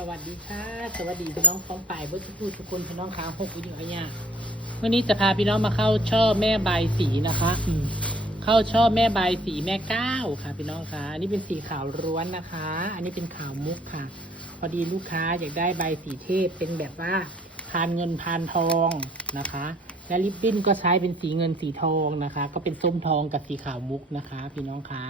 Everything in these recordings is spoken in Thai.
สวัสดีค่ะสวัสดีพี่น้องฟ้องป่ายเพื่อนทุกคนพี่น้องขาหกวิญญาณวันนี้จะพาพี่น้องมาเข้าช่อแม่ใบสีนะคะเข้าช่อแม่ใบสีแม่ก้าวค่ะพี่น้องคะอันนี้เป็นสีขาวล้วนนะคะ อันนี้เป็นขาวมุกค่ะ พอดีลูกค้าอยากได้ใบสีเทพเป็นแบบว่าพานเงินพานทองนะคะและริบบิ้นก็ใช้เป็นสีเงินสีทองนะคะ ก็เป็นส้มทองกับสีขาวมุกนะคะ พี่น้องคะ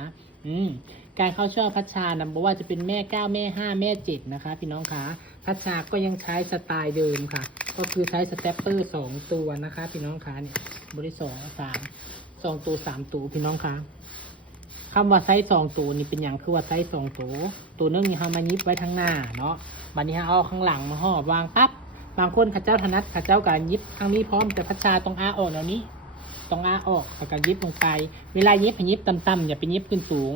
การเข้าช่อพัชชานะบอกว่าจะเป็นแม่9แม่5แม่7นะคะพี่น้องคะพัชชาก็ยังใช้สไตล์เดิมค่ะ ก็คือใช้สเตปเปอร์2ตัวนะคะพี่น้องคะเนี่ยบริ2 3 2ตัว3ตัวพี่น้องคะคำว่าไซส์2ตัวนี่เป็นอย่างคือว่าไซส์2ตัวนึงนี่เขามายิบไว้ทั้งหน้าเนาะบัดนี้เอาข้างหลังมาห่อวางปั๊บบางคนข้าเจ้าถนัดข้าเจ้าการยิบทางนี้พร้อมแต่พัชชาต้องอ้าออกแนวนี้ต้องอ้าออกแล้วก็ยิบลงไปเวลายิบให้ยิบต่ำๆอย่าไปยิบขึ้นสูง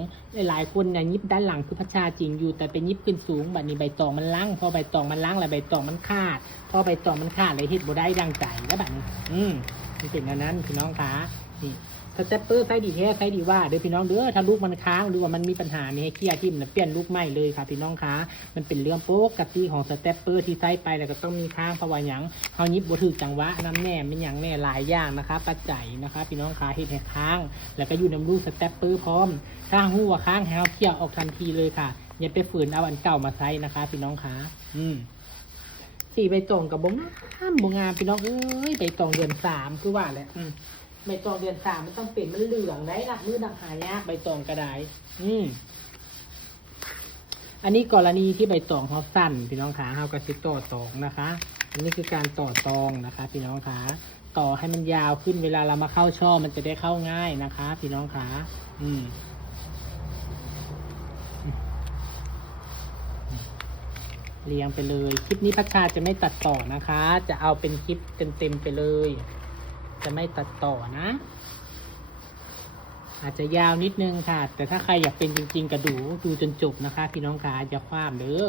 หลายคนเนี่ยยิบด้านหลังคือพัชชาจริงอยู่แต่ไปยิบขึ้นสูงบัดนี้ใบตองมันล้างพอใบตองมันล้างแล้วใบตองมันขาดพอใบตองมันขาดเลยเฮ็ดบ่ได้ดังใจแล้วบัดนี้มันเป็นอย่างนั้นพี่น้องคะนี่สเตปเปอร์ไซส์ดีแท้ไซส์ดีว่าเด้อพี่น้องเด้อถ้าลูกมันค้างหรือว่ามันมีปัญหานี่ให้เคลียร์ทิ่มเปลี่ยนลูกใหม่เลยค่ะพี่น้องคะมันเป็นเรื่องปกติของสเตปเปอร์ที่ไซส์ไปแล้วก็ต้องมีค้างเพราะว่าหยังเฮายิบบ่ถูกจังหวะน้ำแน่เป็นหยังแน่หลายอย่างนะคะปัจจัยนะคะพี่น้องคะเฮ็ดให้ค้างแล้วก็อยู่ในลูกสเตปเปอร์พร้อมถ้าหู้ว่าค้างให้เฮาเคลียร์ออกทันทีเลยค่ะอย่าไปฝืนเอาอันเก่ามาใช้นะคะพี่น้องคะสีใบตองกับบ่งามบ่งามพี่น้องเอ้ยใบตองเดือน3คือว่าแหละใบตองเดือน3มันต้องเป็นมันเหลืองได้ละมือดังหายากใบตองกระไดอันนี้กรณีที่ใบตองเขาสั้นพี่น้องขาเขากระซิบต่อตองนะคะอันนี้คือการต่อตองนะคะพี่น้องขาต่อให้มันยาวขึ้นเวลาเรามาเข้าช่อมันจะได้เข้าง่ายนะคะพี่น้องขาเรียงไปเลยคลิปนี้พัชชาจะไม่ตัดต่อนะคะจะเอาเป็นคลิปเต็มไปเลยจะไม่ตัดต่อนะอาจจะยาวนิดนึงค่ะแต่ถ้าใครอยากเป็นจริงๆก็ดูจนจบนะคะพี่น้องขาอย่าคว้ามเด้อ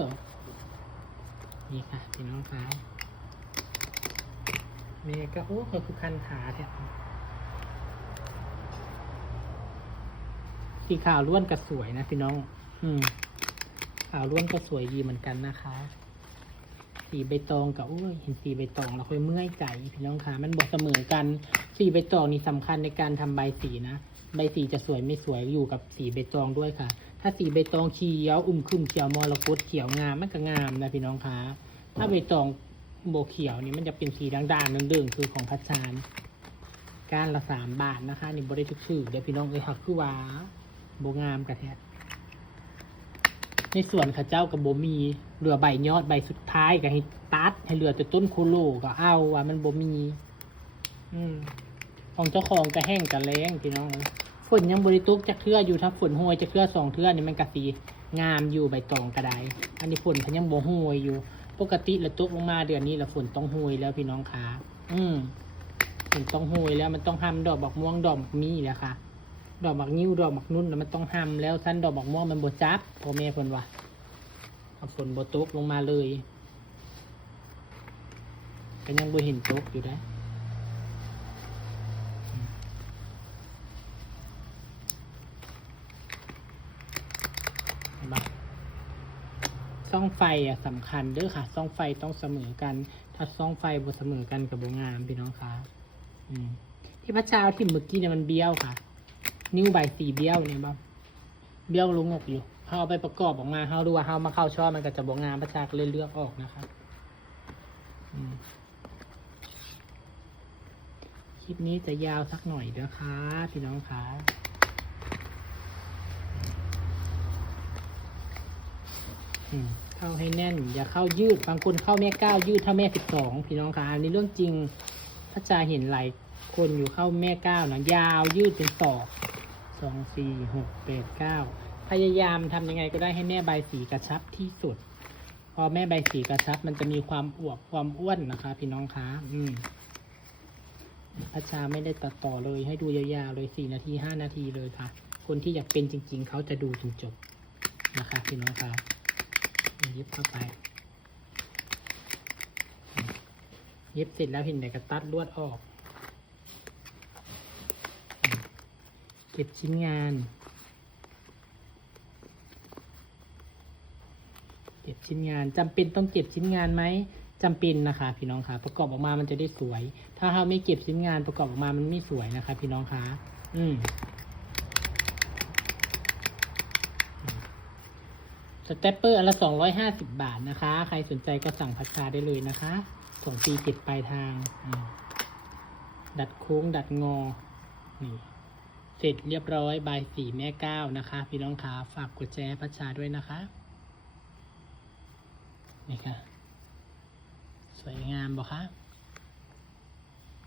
นี่ค่ะพี่น้องขาเมย์ก็ก็คือคันขาแท้สีขาวล้วนก็สวยนะพี่น้องขาวล้วนก็สวยดีเหมือนกันนะคะสีใบตองกับเห็นสีใบตองเราค่อยเมื่อยใจพี่น้องขามันบอกเสมอกันสีใบตองนี่สำคัญในการทำใบสีนะใบสีจะสวยไม่สวยอยู่กับสีใบตองด้วยค่ะถ้าสีใบตองเขียวครึมเขียวมรกตเขียวงามมันก็งามนะพี่น้องคะถ้าใบตองโบเขียวนี่มันจะเป็นสีด่างๆเด้งๆคือของพัชชานก้านละ3 บาทนะคะนี่บริทุกชื่อเดี๋ยวพี่น้องหักคือว่าโบงามกระแทกในส่วนข้าเจ้ากับโบมีเหลือใบยอดใบสุดท้ายกับให้ตัดให้เหลือแต่ต้นโคโลก็เอาว่ามันโบมีของเจ้าของก็แห้งกันแรงพี่น้องฝนยังบริตุกจะเคลื่ออยู่ถ้าฝนห้วยจะเคลื่อ2 เทื่อนี่มันกะสีงามอยู่ใบตองกระไดอันนี้ฝนยังโบห้วยอยู่ปกติละตุกลงมาเดือนนี้ละฝนต้องห้วยแล้วพี่น้องขาฝนต้องห้วยแล้วมันต้องห้ำดอกบักม่วงดอกมีแล้วค่ะดอกบักนิ้วดอกบักนุ่นแล้วมันต้องห้ำแล้วสั้นดอกบักม่วงมันโบจับพ่อแม่ฝนว่าฝนโบตุกลงมาเลยก็ยังโบเห็นตุกอยู่ได้ซ่องไฟสำคัญเด้อค่ะซ่องไฟต้องเสมอกันถ้าซ่องไฟบ่เสมอกันกับโบงามพี่น้องคะที่พระเจ้าที่เมื่อกี้เนี่ยมันเบี้ยวค่ะนิ้วใบสีเบี้ยวเนี่ยบ้างเบี้ยวลงงกอยู่เอาไปประกอบออกมาเอาดูว่าเอามาเข้าช่อมันก็จะโบงามพระเจ้าก็เลยเลือกออกนะคะคลิปนี้จะยาวสักหน่อยนะคะพี่น้องคะเข้าให้แน่นอย่าเข้ายืดบางคนเข้าแม่9ยืดเท่าแม่12พี่น้องคะอันนี้เรื่องจริงพระเจ้าเห็นหลายคนอยู่เข้าแม่9นะยาวยืดเป็นศอก2 4 6 8 9พยายามทำยังไงก็ได้ให้แม่ใบสีกระชับที่สุดพอแม่ใบสีกระชับมันจะมีความอวบความอ้วนนะคะพี่น้องคะพระชาไม่ได้ตัดต่อเลยให้ดูยาวๆเลย4 นาที5 นาทีเลยค่ะคนที่อยากเป็นจริงๆเขาจะดูจนจบนะคะพี่น้องคะเย็บเข้าไปเย็บเสร็จแล้วเห็นไหนก็ตัดลวดออกเก็บชิ้นงานเก็บ ชิ้นงานจำเป็นต้องเก็บชิ้นงานไหมจำเป็นนะคะ พี่น้องคะประกอบออกมามันจะได้สวย ถ้าเราไม่เก็บชิ้นงานประกอบออกมามันไม่สวยนะคะ พี่น้องคะสเตปเปอร์อันละ250 บาทนะคะ ใครสนใจก็สั่งพัชชาได้เลยนะคะส่งฟรีเก็บปลายทางดัดโค้งดัดงอนี่เสร็จเรียบร้อยบายสีแม่ก้าวนะคะ พี่น้องคะฝากกดแชร์พัชชาด้วยนะคะนี่ค่ะสวยงามบ่คะ